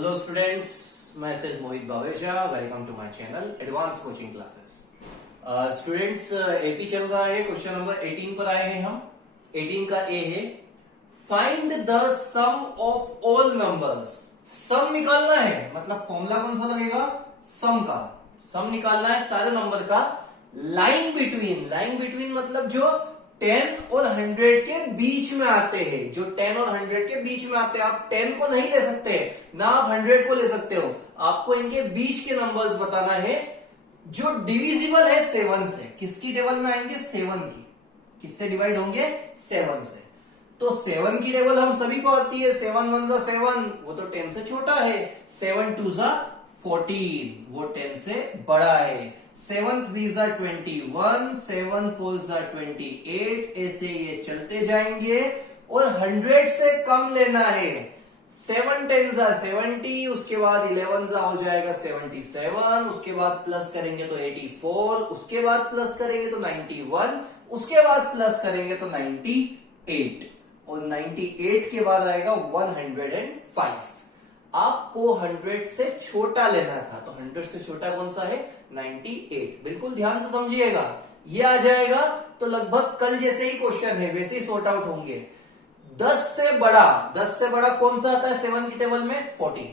Hello students, मैं सिर्फ Mohit Baweja. Welcome to my channel advance coaching classes. Students, AP चल रहा है। क्वेश्चन नंबर 18 पर आए हैं हम। 18 का ए है, find the sum of all numbers. Sum निकालना है, मतलब फॉर्मूला कौन सा लगेगा? सम का। सम निकालना है सारे नंबर का। लाइन बिटवीन मतलब जो 10 और 100 के बीच में आते हैं। जो 10 और 100 के बीच में आते हैं। आप 10 को नहीं ले सकते ना, आप 100 को ले सकते हो। आपको इनके बीच के नंबर्स बताना है जो डिविजिबल है 7 से। किसकी टेबल में आएंगे? 7 की। किससे डिवाइड होंगे? 7 से। तो 7 की टेबल हम सभी को आती है। 7 1 7, वो तो 10 से छोटा है। 7 2 14, वो 10 से बड़ा है। 7 3 21, 7 4 28, ऐसे ये चलते जाएंगे। और 100 से कम लेना है। 7 10 70, उसके बाद 11 हो जाएगा 77, उसके बाद प्लस करेंगे तो 84, उसके बाद प्लस करेंगे तो 91, उसके बाद प्लस करेंगे तो 98, और 98 के बाद आएगा 105। आपको 100 से छोटा लेना था, तो 100 से छोटा कौन सा है? 98। बिल्कुल ध्यान से समझिएगा। ये आ जाएगा तो लगभग कल जैसे ही क्वेश्चन है वैसे ही सॉर्ट आउट होंगे। 10 से बड़ा कौन सा आता है 7 की टेबल में? 14,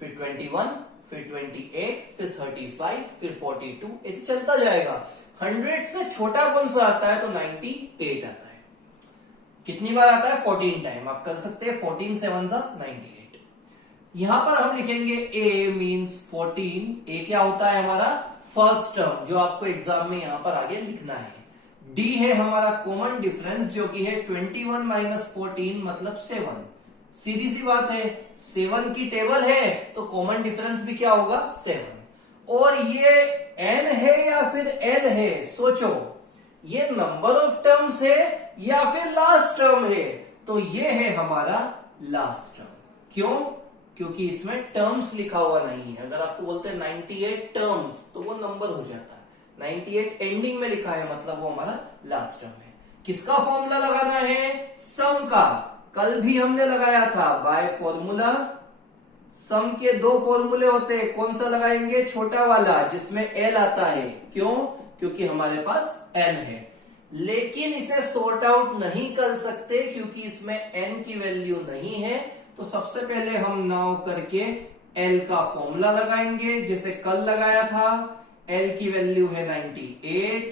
फिर 21, फिर 28, फिर 35, फिर 42, ऐसे चलता जाएगा। 100 से छोटा कौन सा आता है? तो 98 आता है। कितनी बार आता है? 14 टाइम। आप कर सकते हैं 14 7 98। यहां पर हम लिखेंगे a मीन्स 14। a क्या होता है? हमारा फर्स्ट टर्म, जो आपको एग्जाम में यहां पर आगे लिखना है। d है हमारा कॉमन डिफरेंस, जो कि है 21 माइनस 14 मतलब 7। सीधी सी बात है, 7 की टेबल है तो कॉमन डिफरेंस भी क्या होगा? 7। और ये n है या फिर l है? सोचो, ये नंबर ऑफ टर्म्स है या फिर लास्ट टर्म है? तो ये है हमारा लास्ट टर्म। क्यों? क्योंकि इसमें टर्म्स लिखा हुआ नहीं है। अगर आपको बोलते हैं 98 टर्म्स, तो वो नंबर हो जाता है। 98 एंडिंग में लिखा है, मतलब वो हमारा लास्ट टर्म है। किसका फॉर्मूला लगाना है? सम का। कल भी हमने लगाया था बाय फॉर्मूला। सम के 2 फॉर्मूले होते हैं। कौन सा लगाएंगे? छोटा वाला, जिसमें एल आता है। क्यों? क्योंकि हमारे पास एन है। लेकिन इसे सॉर्ट आउट नहीं कर सकते क्योंकि इसमें एन की वैल्यू नहीं है। तो सबसे पहले हम नाउ करके L का फॉर्मूला लगाएंगे, जैसे कल लगाया था। L की वैल्यू है 98,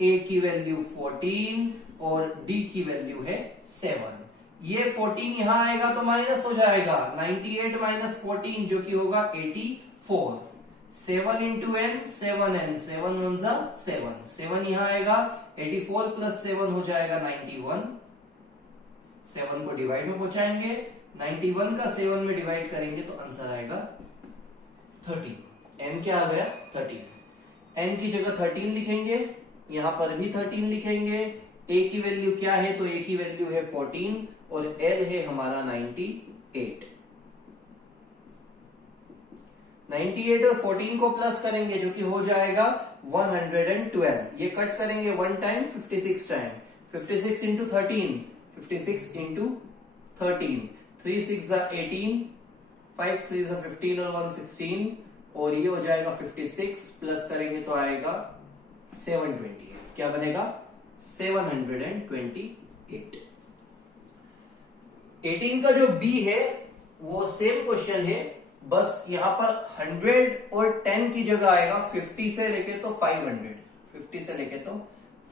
A की वैल्यू 14 और D की वैल्यू है 7। ये 14 यहां आएगा तो माइनस हो जाएगा। 98 माइनस 14 जो कि होगा 84। 7 इंटू एन 7n, 7 1 7, 7 यहां आएगा। 84 प्लस 7 हो जाएगा 91। 7 को डिवाइड में पहुंचाएंगे। 91 का 7 में डिवाइड करेंगे तो आंसर आएगा 13। n क्या आ गया? 13। n की जगह 13 लिखेंगे, यहां पर भी 13 लिखेंगे। a की वैल्यू क्या है? तो a की वैल्यू है 14 और l है हमारा 98। 98 और 14 को प्लस करेंगे जो कि हो जाएगा 112। ये कट करेंगे 1 टाइम 56 टाइम। 56 इंटू 13, 56 इंटू 13, 3 6 18, 5 3 15 और 1 16, और ये हो जाएगा 56 प्लस करेंगे तो आएगा 728। क्या बनेगा? 728। 18 का जो B है वो सेम क्वेश्चन है, बस यहां पर 100 और 10 की जगह आएगा 50 से लेके तो 500, 50 से लेके तो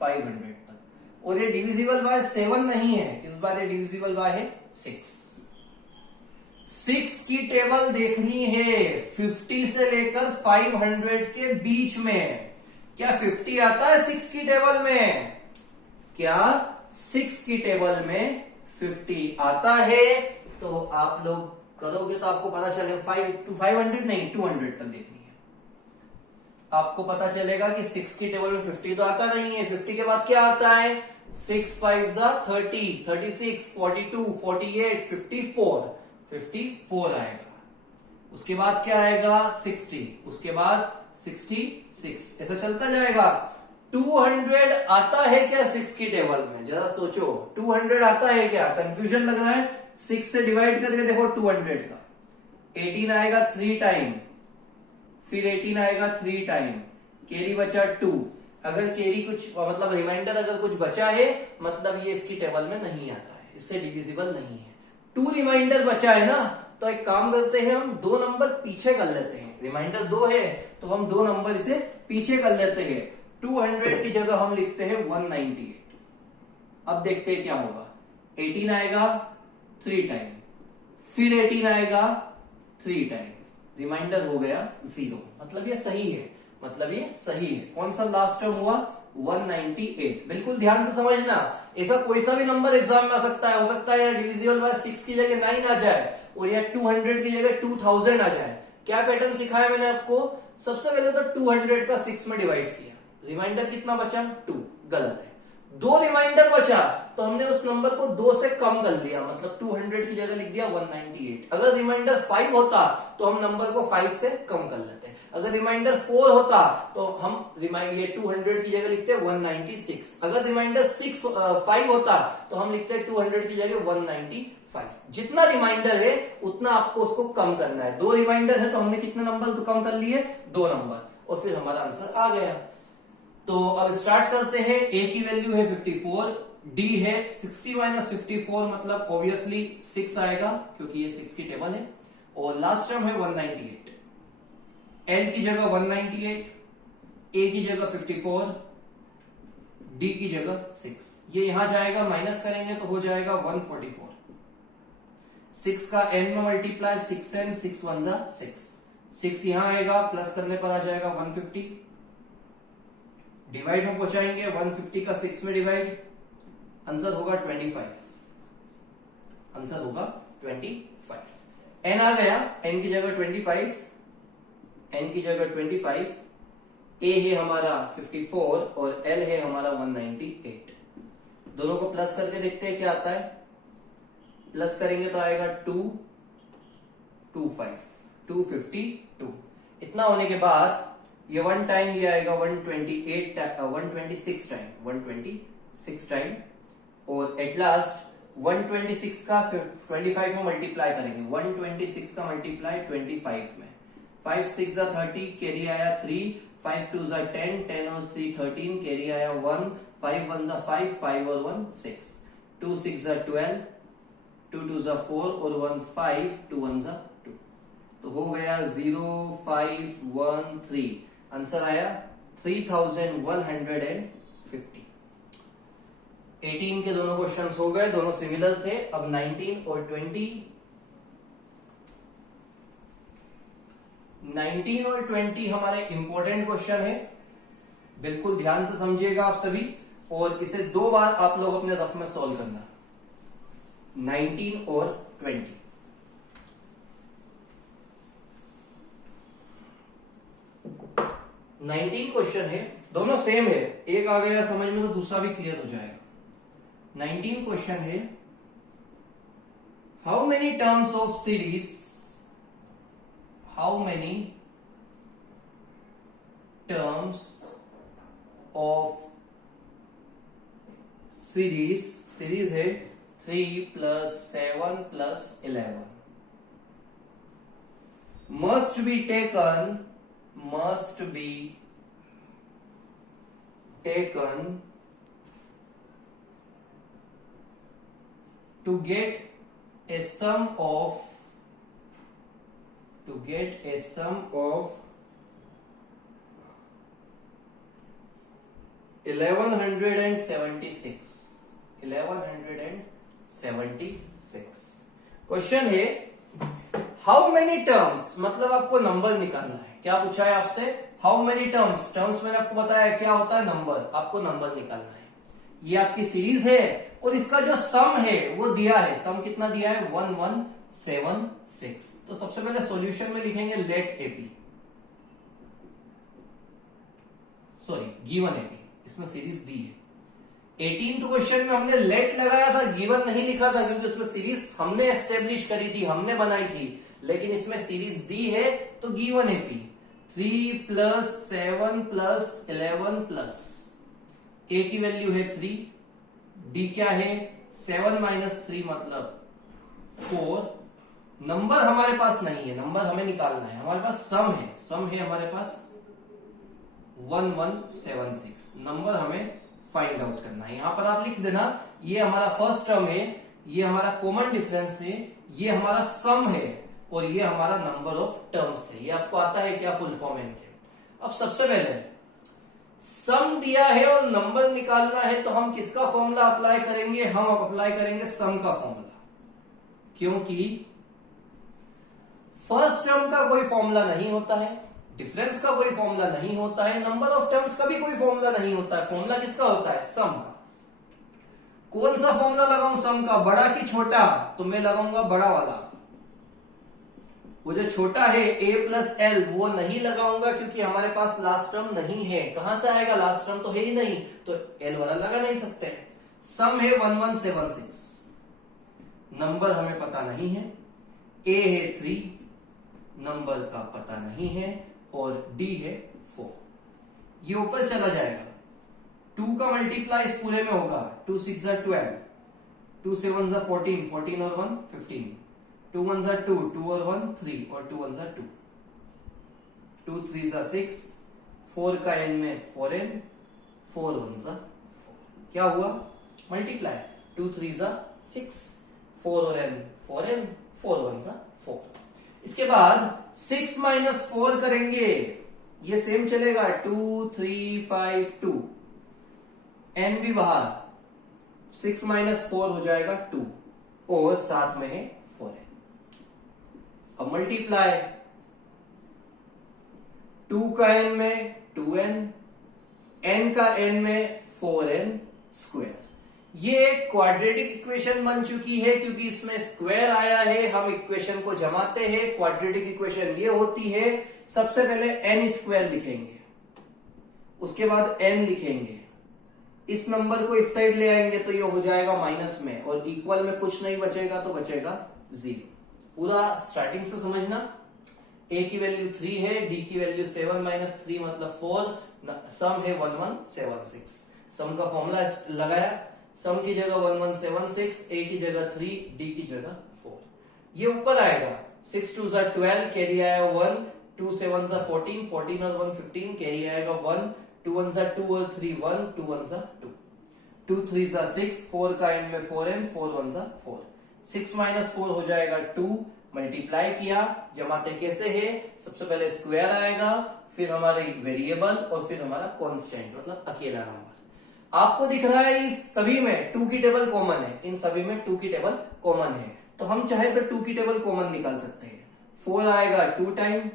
500 तक। और ये डिविजिबल बाय 7 नहीं है, इस बार ये डिविजिबल बाय है 6। 6 की टेबल देखनी है 50 से लेकर 500 के बीच में। क्या 50 आता है 6 की टेबल में? क्या 6 की टेबल में 50 आता है? तो आप लोग करोगे तो आपको पता चलेगा 500 नहीं 200 तक देखनी है। आपको पता चलेगा कि 6 की टेबल में 50 तो आता नहीं है। 50 के बाद क्या आता है? 6 5 30, 36, 42, 48, 54 आएगा। उसके बाद क्या आएगा? 60, उसके बाद 66, ऐसा चलता जाएगा। 200 आता है क्या 6 की टेबल में? जरा सोचो, 200 आता है क्या? कंफ्यूजन लग रहा है? 6 से डिवाइड करके देखो 200 का। 18 आएगा 3 टाइम, फिर 18 आएगा 3 टाइम, कैरी बचा 2। अगर कैरी कुछ मतलब रिमाइंडर अगर कुछ बचा है मतलब ये इसकी टेबल में नहीं आता है, इससे डिविजिबल नहीं है। 2 रिमाइंडर बचा है ना, तो एक काम करते हैं हम 2 नंबर पीछे कर लेते हैं। रिमाइंडर 2 है तो हम 2 नंबर इसे पीछे कर लेते हैं। 200 की जगह हम लिखते हैं 198। अब देखते हैं क्या होगा। 18 आएगा 3 टाइम, फिर 18 आएगा 3 टाइम, रिमाइंडर हो गया 0। मतलब ये सही है, मतलब ये सही है। कौन सा लास्ट टर्म हुआ? 198। बिल्कुल ध्यान से समझना, ऐसा कोई सा भी नंबर एग्जाम में आ सकता है। हो सकता है डिविजिबल बाय 6 की जगह 9 आ जाए और या 200 की जगह 2000 आ जाए। क्या पैटर्न सिखाया मैंने आपको? सबसे पहले तो 200 का 6 में डिवाइड किया, रिमाइंडर कितना बचा? 2। गलत है। 2 रिमाइंडर बचा तो हमने उस नंबर को 2 से कम कर दिया, मतलब 200 की जगह लिख दिया 198। अगर रिमाइंडर 5 होता तो हम नंबर को 5 से कम कर लेते। अगर रिमाइंडर 4 होता तो हम ये 200 की जगह लिखते 196। अगर रिमाइंडर 5 होता तो हम लिखते 200 की जगह 195। जितना रिमाइंडर है उतना आपको उसको कम करना है। 2 रिमाइंडर है तो हमने कितने नंबर तो कम कर लिए? 2 नंबर, और फिर हमारा आंसर आ गया। तो अब स्टार्ट करते हैं। ए की वैल्यू है 54, डी है 60 माइनस 54, मतलब ऑब्वियसली 6 आएगा क्योंकि ये 6 की टेबल है, और लास्ट टर्म है 198। एल की जगह 198, ए की जगह 54, डी की जगह 6। ये यहां जाएगा, माइनस करेंगे तो हो जाएगा 144। 6 का n में मल्टीप्लाई 6n, 6 1 जा 6। 6 यहां आएगा, प्लस करने पर आ जाएगा 150। डिवाइड में पहुंचाएंगे 150 का 6 में डिवाइड, आंसर होगा 25। आंसर होगा 25। n आ गया, n की जगह 25, n की जगह 25, a है हमारा 54 और l है हमारा 198। दोनों को प्लस करके देखते हैं क्या आता है। प्लस करेंगे तो आएगा 252। इतना होने के बाद ये 1 टाइम ये आएगा 126 टाइम, और एट लास्ट 126 का 25 में मल्टीप्लाई करेंगे। 126 का मल्टीप्लाई 25 में, 5 6 जा 30, कैरी आया 3, 5 2 जा 10, 10 और 3 13, कैरी आया 1, 5 1 जा 5, 5 और 1 6, 2 6 जा 12, 2 2 जा 4 और 1 5, 2 1 जा 2। तो हो गया 0513। आंसर आया 3150। 18 के दोनों क्वेश्चंस हो गए, दोनों सिमिलर थे। अब 19 और 20। 19 और 20 हमारे इंपॉर्टेंट क्वेश्चन है, बिल्कुल ध्यान से समझिएगा आप सभी, और इसे 2 बार आप लोग अपने रफ में सॉल्व करना। 19 और 20। नाइनटीन क्वेश्चन है, दोनों सेम है। एक आ गया समझ में तो दूसरा भी क्लियर हो जाएगा। 19 क्वेश्चन है, how many terms of series, how many terms of series, series है 3 + 7 + 11 must be taken to get a sum of 1176। Question है हाउ मेनी टर्म्स, मतलब आपको नंबर निकालना है। क्या पूछा है आपसे? How many terms. टर्म्स मैंने आपको बताया क्या होता है, नंबर। आपको नंबर निकालना है। ये आपकी सीरीज है और इसका जो सम है वो दिया है। सम कितना दिया है? 1176। तो सबसे पहले सॉल्यूशन में लिखेंगे let AP, sorry given AP, इसमें सीरीज दी है। 18th क्वेश्चन में हमने लेट लगाया था, गिवन नहीं लिखा था, क्योंकि उसमें सीरीज हमने एस्टेब्लिश करी थी, हमने बनाई थी। लेकिन इसमें सीरीज दी है तो गिवन एपी 3 + 7 + 11 a की वैल्यू है 3, d क्या है 7 - 3 मतलब 4, नंबर हमारे पास नहीं है, नंबर हमें निकालना है, हमारे पास सम है, सम है हमारे पास 1176, नंबर हमें फाइंड आउट करना है। यहां पर आप लिख देना, ये हमारा फर्स्ट टर्म है, ये हमारा कॉमन डिफरेंस है, ये हमारा सम है और ये हमारा नंबर ऑफ टर्म्स है। ये आपको आता है क्या, फुल फॉर्म इनके। अब सबसे पहले सम दिया है और नंबर निकालना है, तो हम किसका फॉर्मूला अप्लाई करेंगे, हम अब अप्लाई करेंगे सम का फॉर्मूला, क्योंकि फर्स्ट टर्म का कोई फॉर्मूला नहीं होता है, डिफरेंस का कोई फॉर्मूला नहीं होता है, नंबर ऑफ टर्म्स का भी कोई फॉर्मूला नहीं होता है। फॉर्मूला किसका होता है, सम का। कौन सा फॉर्मूला लगाऊं सम का, बड़ा कि छोटा, तो मैं लगाऊंगा बड़ा वाला। वो जो छोटा है a प्लस एल वो नहीं लगाऊंगा, क्योंकि हमारे पास लास्ट टर्म नहीं है। कहां से आएगा, लास्ट टर्म तो है ही नहीं, तो एल वाला लगा नहीं सकते। सम है 1176, नंबर हमें पता नहीं है, a है 3, नंबर का पता नहीं है, और d है 4। ये ऊपर चला जाएगा, 2 का मल्टीप्लाई इस पूरे में होगा, 2 6 12, 2 7 14, 14 और 1 15, 2 1 2, 2 और 1 3, और 2 1 2, 2 3 6, 4 का n में 4n, 4 1 4। क्या हुआ, मल्टीप्लाई, 2 3 6, 4 और n 4n, 4 1 4। इसके बाद 6 माइनस 4 करेंगे, ये सेम चलेगा, 2 3 5 2, n भी बाहर, 6 माइनस 4 हो जाएगा 2, और साथ में है 4n। अब मल्टीप्लाई, 2 का n में 2n, n का n में 4n स्क्वायर। ये क्वाड्रेटिक इक्वेशन बन चुकी है, क्योंकि इसमें स्क्वायर आया है। हम इक्वेशन को जमाते हैं, क्वाड्रेटिक इक्वेशन ये होती है, सबसे पहले n स्क्वायर लिखेंगे, उसके बाद n लिखेंगे, इस नंबर को इस साइड ले आएंगे तो ये हो जाएगा माइनस में, और इक्वल में कुछ नहीं बचेगा तो बचेगा 0। पूरा स्टार्टिंग से समझना, a की वैल्यू 3 है, d की वैल्यू 7 माइनस 3 मतलब 4, सम है 1176। सम का फॉर्मूला लगाया, सम की जगह 1176, a की जगह 3, d की जगह 4। ये ऊपर आएगा, 6 2 12, कैरी आया 1, 2 7 14, 14 और 1 15, कैरी आएगा 1, 2 1 2 और 3 1, 2 1 2, 2 3 6, 4 का n में 4n, 4 1 4, 6 माइनस 4 हो जाएगा 2, मल्टीप्लाई किया, जमाते कैसे है, सबसे पहले स्क्वायर आएगा, फिर हमारे वेरिएबल, और फिर हमारा कांस्टेंट मतलब अकेला नंबर। आपको दिख रहा है इस सभी में 2 की टेबल कॉमन है, इन सभी में 2 की टेबल कॉमन है, तो हम चाहे तो 2 की टेबल कॉमन निकाल सकते हैं। 4 आएगा 2 टाइम,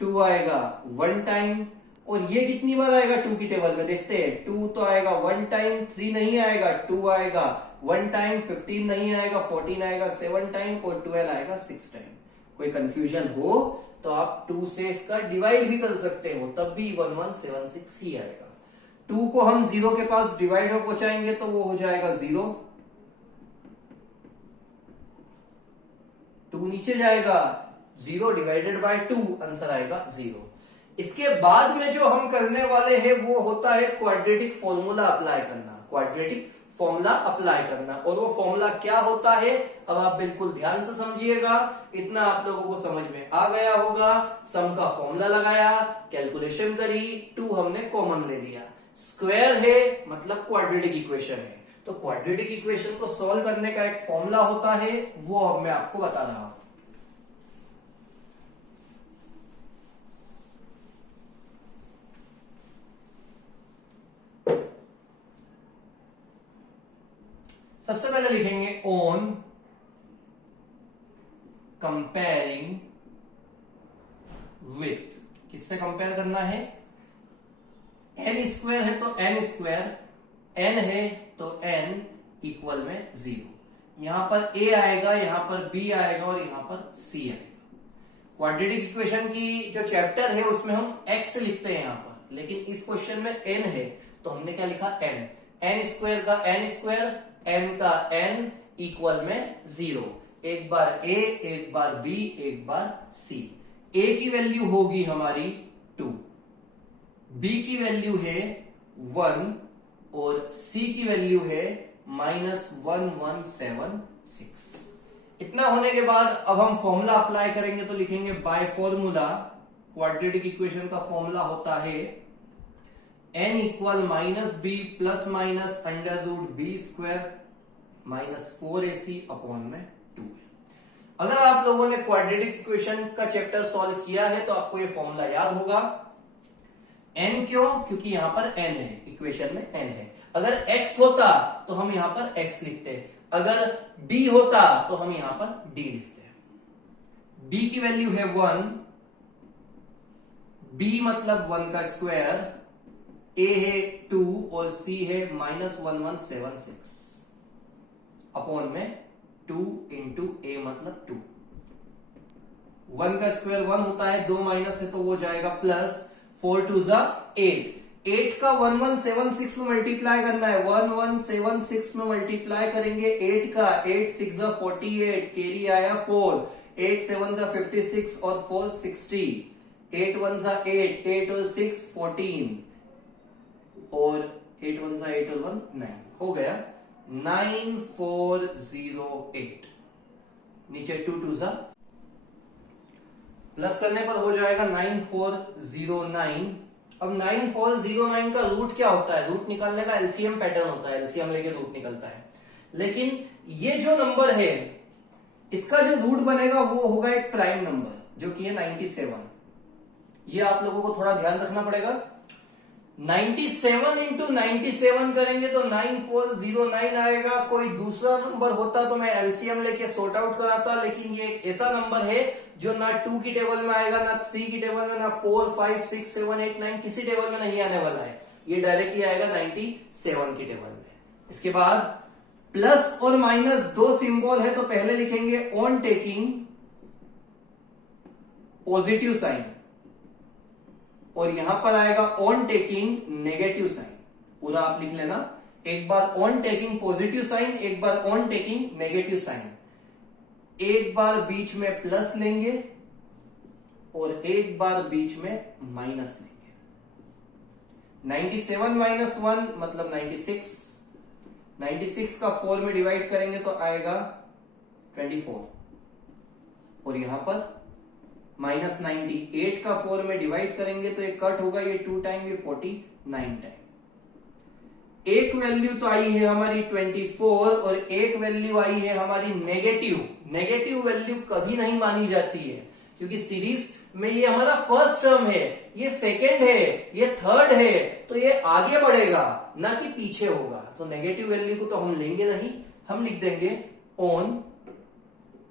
2 आएगा 1 टाइम, और ये कितनी बार आएगा 2 की टेबल में, देखते हैं। 2 तो आएगा 1 टाइम, 3 नहीं आएगा, 2 आएगा 1 टाइम, 15 नहीं आएगा, 14 आएगा 7 टाइम, और 12 आएगा 6 टाइम। कोई कंफ्यूजन हो तो आप 2 से इसका डिवाइड भी कर सकते हो, तब भी 1176 ही आएगा। 2 को हम 0 के पास डिवाइड में पहुंचाएंगे तो वो हो जाएगा 0, 2 नीचे जाएगा, 0 डिवाइडेड बाय 2, आंसर आएगा 0। इसके बाद में जो हम करने वाले हैं वो होता है क्वाड्रेटिक फॉर्मूला अप्लाई करना, क्वाड्रेटिक फॉर्मूला अप्लाई करना। और वो फॉर्मूला क्या होता है, अब आप बिल्कुल ध्यान से समझिएगा, इतना आप लोगों को समझ में आ गया होगा। सम का फॉर्मूला लगाया, कैलकुलेशन करी, 2 हमने कॉमन ले लिया, स्क्वायर है मतलब क्वाड्रेटिक इक्वेशन है, तो क्वाड्रेटिक इक्वेशन को सॉल्व करने का एक फॉर्मूला होता है, वो अब मैं आपको बता रहा हूं। सबसे पहले लिखेंगे ऑन कंपेयरिंग विथ, किससे कंपेयर करना है, n स्क्वायर है तो n स्क्वायर, n है तो n इक्वल में 0। यहां पर a आएगा, यहां पर b आएगा, और यहां पर c आएगा। क्वाड्रेटिक इक्वेशन की जो चैप्टर है उसमें हम x लिखते हैं यहां पर, लेकिन इस क्वेश्चन में n है तो हमने क्या लिखा, n स्क्वायर का n स्क्वायर, n का n इक्वल में 0, एक बार a, एक बार b, एक बार c। a की वैल्यू होगी हमारी 2, b की वैल्यू है 1, और c की वैल्यू है -1176। इतना होने के बाद अब हम फॉर्मूला अप्लाई करेंगे, तो लिखेंगे बाय फॉर्मूला क्वाड्रेटिक इक्वेशन का फॉर्मूला होता है n equal minus B plus minus under root B square minus 4ac upon में 2। अगर आप लोगों ने क्वाड्रेटिक इक्वेशन का चैप्टर सॉल्व किया है तो आपको ये फॉर्मूला याद होगा। n क्यों? क्योंकि यहां पर n है, इक्वेशन में n है। अगर x होता तो हम यहां पर x लिखते, अगर d होता तो हम यहां पर d लिखते। b की वैल्यू है 1, b मतलब 1 का स्क्वायर, a है 2 और c है -1176 अपॉन में 2 इंटू a मतलब 2। 1 का स्क्वायर 1 होता है, 2 माइनस है तो वो जाएगा प्लस, 4 2 जा 8। 8 का 1176 में मल्टीप्लाई करना है, 1176 में मल्टीप्लाई करेंगे 8 का, 8 6 जा 48, कैरी आया 4, 8 7 जा 56 और 4 60, 8 1 जा 8, 8 और 6 14 और 8 1 जा 8 और 1 9 हो गया 9408। नीचे 2 2 जा प्लस करने पर हो जाएगा 9409। अब 9409 का रूट क्या होता है? रूट निकालने का एलसीएम पैटर्न होता है, एलसीएम लेके रूट निकलता है। लेकिन ये जो नंबर है इसका जो रूट बनेगा वो होगा एक प्राइम नंबर जो कि है 97। ये आप लोगों को थोड़ा ध्यान रखना पड़ेगा। 97 इंटू 97 करेंगे तो 9409 आएगा। कोई दूसरा नंबर होता तो मैं एलसीएम लेके सॉर्ट आउट कराता, लेकिन ये एक ऐसा नंबर है जो ना 2 की टेबल में आएगा, ना 3 की टेबल में, ना 4 5 6 7 8 9 किसी टेबल में नहीं आने वाला है। ये डायरेक्टली आएगा 97 की टेबल में। इसके बाद प्लस और माइनस दो सिंबल है तो पहले लिखेंगे ऑन टेकिंग पॉजिटिव साइन और यहां पर आएगा ऑन टेकिंग नेगेटिव साइन। पूरा आप लिख लेना, एक बार ऑन टेकिंग पॉजिटिव साइन, एक बार ऑन टेकिंग नेगेटिव साइन। एक बार बीच में प्लस लेंगे और एक बार बीच में माइनस लेंगे। 97 माइनस 1 मतलब 96। 96 का 4 में डिवाइड करेंगे तो आएगा 24 और यहां पर माइनस 98 का 4 में डिवाइड करेंगे तो ये कट होगा, ये 2 टाइम, ये 49 टाइम। एक वैल्यू तो आई है हमारी 24 और एक वैल्यू आई है हमारी नेगेटिव। नेगेटिव वैल्यू कभी नहीं मानी जाती है क्योंकि सीरीज में ये हमारा फर्स्ट टर्म है, ये सेकेंड है, ये थर्ड है, तो ये आगे बढ़ेगा ना कि पीछे होगा। तो नेगेटिव वैल्यू को तो हम लेंगे नहीं, हम लिख देंगे ऑन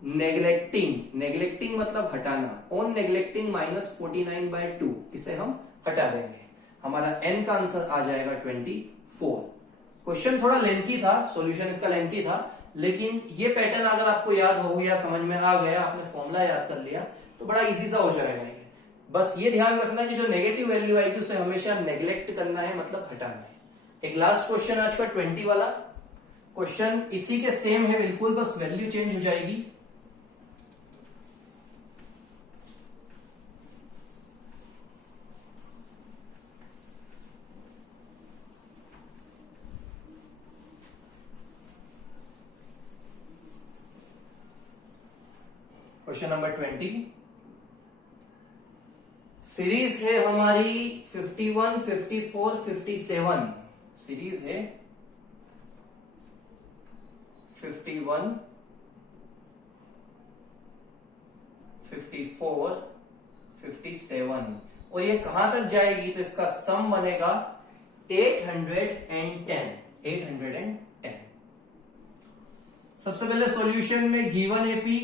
नेग्लेक्टिंग। नेग्लेक्टिंग मतलब हटाना। ऑन नेग्लेक्टिंग -49/2 इसे हम हटा देंगे। हमारा n का आंसर आ जाएगा 24। क्वेश्चन थोड़ा लेंथी था, सॉल्यूशन इसका लेंथी था, लेकिन ये पैटर्न अगर आपको याद हो गया, समझ में आ गया, आपने फॉर्मूला याद कर लिया तो बड़ा इजी सा हो जाएगा ये। बस ये ध्यान रखना कि जो नेगेटिव वैल्यू आएगी उसे हमेशा नेग्लेक्ट करना है, मतलब हटाना है। एक लास्ट क्वेश्चन आज का 20 वाला क्वेश्चन इसी के सेम है बिल्कुल, बस वैल्यू चेंज हो जाएगी। क्वेश्चन नंबर 20 सीरीज है हमारी 51 54 57। सीरीज है 51 54 57 और ये कहां तक जाएगी तो इसका सम बनेगा 810। 810। सबसे पहले सॉल्यूशन में गिवन एपी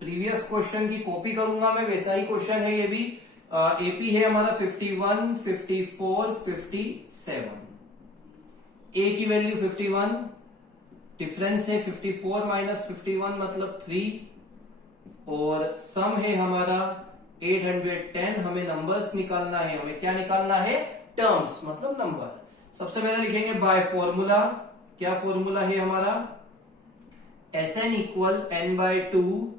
प्रीवियस क्वेश्चन की कॉपी करूंगा मैं, वैसा ही क्वेश्चन है ये भी। एपी है हमारा 51 54 57। ए की वैल्यू 51, डिफरेंस है 54 माइनस 51 मतलब 3 और सम है हमारा 810। हमें नंबर्स निकालना है, हमें क्या निकालना है? टर्म्स मतलब नंबर। सबसे पहले लिखेंगे बाय फॉर्मूला। क्या फॉर्मूला है हमारा? Sn equal n/2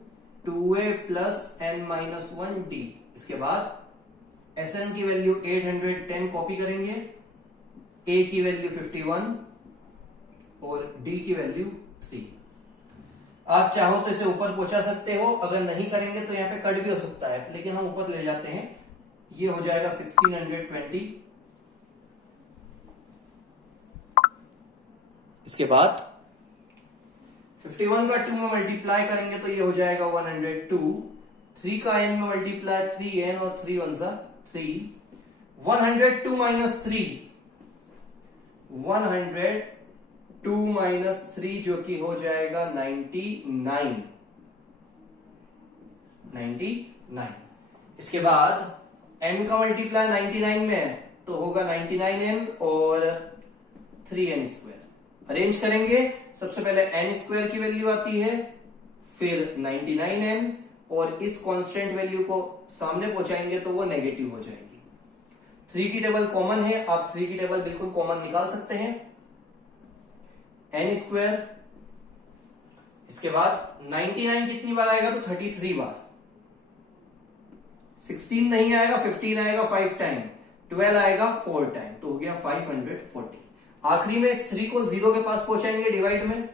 2a plus n-1d। इसके बाद Sn की वैल्यू 810 कॉपी करेंगे, a की वैल्यू 51 और d की वैल्यू 3। आप चाहो तो इसे ऊपर पहुंचा सकते हो, अगर नहीं करेंगे तो यहाँ पे कट भी हो सकता है, लेकिन हम ऊपर ले जाते हैं। ये हो जाएगा 1620। इसके बाद 51 का 2 में मल्टीप्लाई करेंगे तो ये हो जाएगा 102। 3 का n में मल्टीप्लाई 3n और 3 1 सा 3। 102 माइनस 3, 102 माइनस 3 जो कि हो जाएगा 99। इसके बाद n का मल्टीप्लाई 99 में है तो होगा 99n और 3n स्क्वायर। अरेंज करेंगे, सबसे पहले n स्क्वायर की वैल्यू आती है, फिर 99n, और इस कांस्टेंट वैल्यू को सामने पहुंचाएंगे तो वो नेगेटिव हो जाएगी। 3 की टेबल कॉमन है, आप 3 की टेबल बिल्कुल कॉमन निकाल सकते हैं। n स्क्वायर, इसके बाद 99 कितनी बार आएगा तो 33 बार। 16 नहीं आएगा, 15 आएगा 5 टाइम, 12 आएगा 4 टाइम, तो हो गया 540। आखिरी में इस 3 को 0 के पास पहुंचाएंगे डिवाइड में,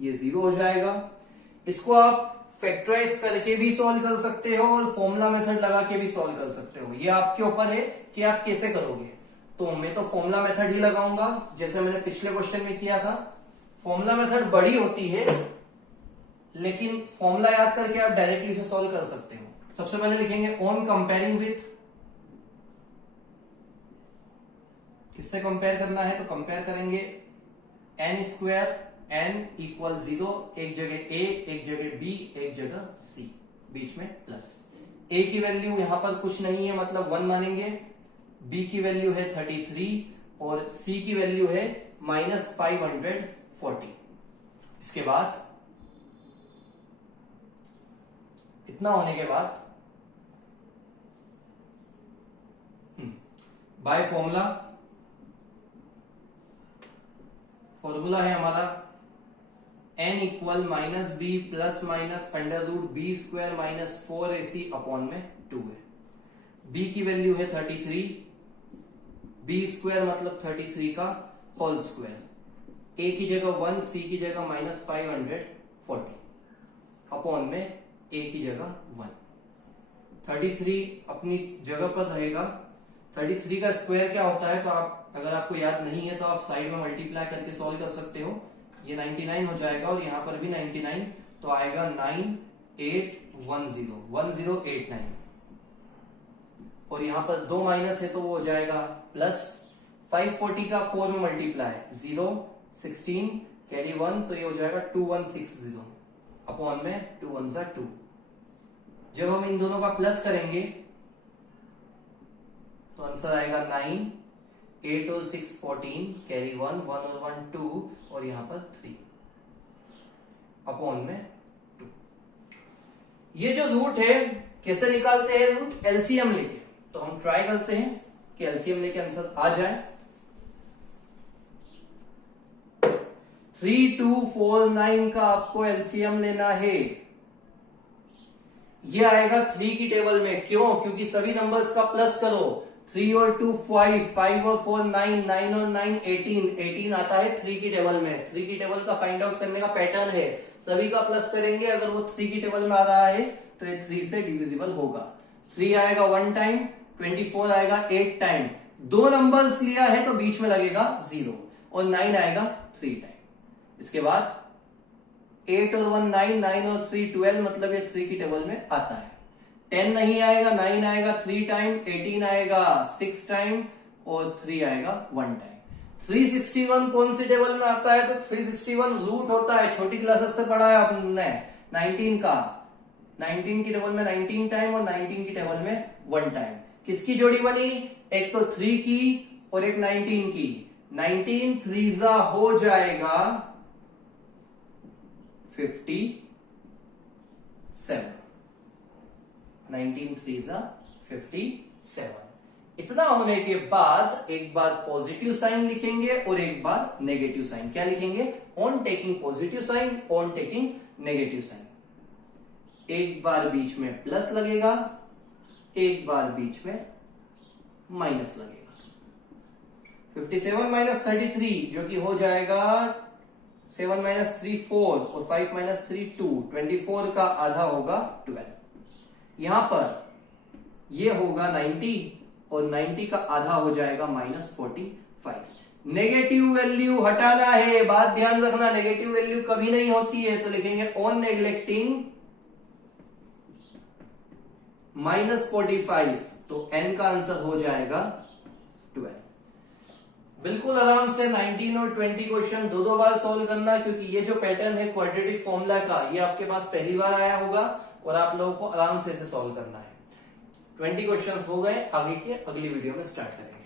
ये 0 हो जाएगा। इसको आप फैक्टराइज करके भी सॉल्व कर सकते हो और फॉर्मूला मेथड लगा के भी सॉल्व कर सकते हो, ये आपके ऊपर है कि आप कैसे करोगे। तो मैं तो फॉर्मूला मेथड ही लगाऊंगा, जैसे मैंने पिछले क्वेश्चन में किया था। फॉर्मूला मेथड बड़ी होती है, लेकिन फॉर्मूला याद करके आप डायरेक्टली से सॉल्व कर सकते हो। सबसे पहले लिखेंगे ऑन कंपेयरिंग विथ, किससे कंपेयर करना है तो कंपेयर करेंगे n स्क्वायर, n इक्वल 0, एक जगह a, एक जगह b, एक जगह c, बीच में प्लस। a की वैल्यू यहां पर कुछ नहीं है, मतलब 1 मानेंगे। b की वैल्यू है 33 और c की वैल्यू है -540। इसके बाद इतना होने के बाद बाय फॉर्मूला है हमारा n equal -b plus minus under root B square minus 4ac upon में 2 है। b की वैल्यू है 33, b स्क्वायर मतलब 33 का होल स्क्वायर, a की जगह 1, c की जगह -540 अपॉन में a की जगह 1। 33 अपनी जगह पर रहेगा। 33 का स्क्वायर क्या होता है तो आप, अगर आपको याद नहीं है तो आप साइड में मल्टीप्लाई करके सॉल्व कर सकते हो। ये 99 हो जाएगा और यहां पर भी 99, तो आएगा 9810, 1089, और यहां पर 2 माइनस है तो वो हो जाएगा प्लस। 540 का 4 में मल्टीप्लाई 0, 16 कैरी 1, तो ये हो जाएगा 2160 अपॉन में 2 1 2। जब हम इन दोनों का प्लस करेंगे तो आंसर आएगा 9, 8 और 6 14, कैरी 1, 1 और 1 2, और यहां पर 3 अपॉन में 2। ये जो रूट है कैसे निकालते हैं रूट? एलसीएम लेके। तो हम ट्राई करते हैं कि एलसीएम लेके आंसर आ जाए। 3 2 4 9 का आपको एलसीएम लेना है। ये आएगा 3 की टेबल में, क्यों? क्योंकि सभी नंबर्स का प्लस करो। 3 और 2 5, 5 और 4 9, 9 और 9 18, 18 आता है 3 की टेबल में। 3 की टेबल का फाइंड आउट करने का पैटर्न है, सभी का प्लस करेंगे, अगर वो 3 की टेबल में आ रहा है तो ये 3 से डिविजिबल होगा। 3 आएगा 1 टाइम, 24 आएगा 8 टाइम, 2 नंबर्स लिया है तो बीच में लगेगा 0, और 9 आएगा 3 टाइम। इसके बाद 8 और 1 9, 9 और 3 12, मतलब ये 3 की टेबल में आता है। 10 नहीं आएगा, 9 आएगा 3 टाइम, 18 आएगा 6 टाइम, और 3 आएगा 1 टाइम। 361 कौन सी टेबल में आता है? तो 361 रूट होता है, छोटी क्लासेस से पढ़ा है आपने 19 का। 19 की टेबल में 19 टाइम और 19 की टेबल में 1 टाइम। किसकी जोड़ी बनी? एक तो 3 की और एक 19 की। 19 3 हो जाएगा 57। 19 3 57। इतना होने के बाद एक बार पॉजिटिव साइन लिखेंगे और एक बार नेगेटिव साइन। क्या लिखेंगे? On taking positive sign, on taking negative sign. एक बार बीच में प्लस लगेगा, एक बार बीच में माइनस लगेगा। 57 माइनस 33 जो कि हो जाएगा 7 माइनस 3 4 और 5 माइनस 3 2, 24 का आधा होगा 12। यहां पर ये होगा 90 और 90 का आधा हो जाएगा माइनस 45। नेगेटिव वैल्यू हटाना है, बात ध्यान रखना, नेगेटिव वैल्यू कभी नहीं होती है, तो लिखेंगे ऑन नेग्लेक्टिंग माइनस 45, तो n का आंसर हो जाएगा 12। बिल्कुल आराम से 19 और 20 क्वेश्चन दो बार सॉल्व करना, क्योंकि ये जो पैटर्न है क्वाड्रेटिक फॉर्मूला का, ये आपके पास पहली बार आया होगा और आप लोगों को आराम से इसे सॉल्व करना है। 20 क्वेश्चंस हो गए, आगे के अगली वीडियो में स्टार्ट करेंगे।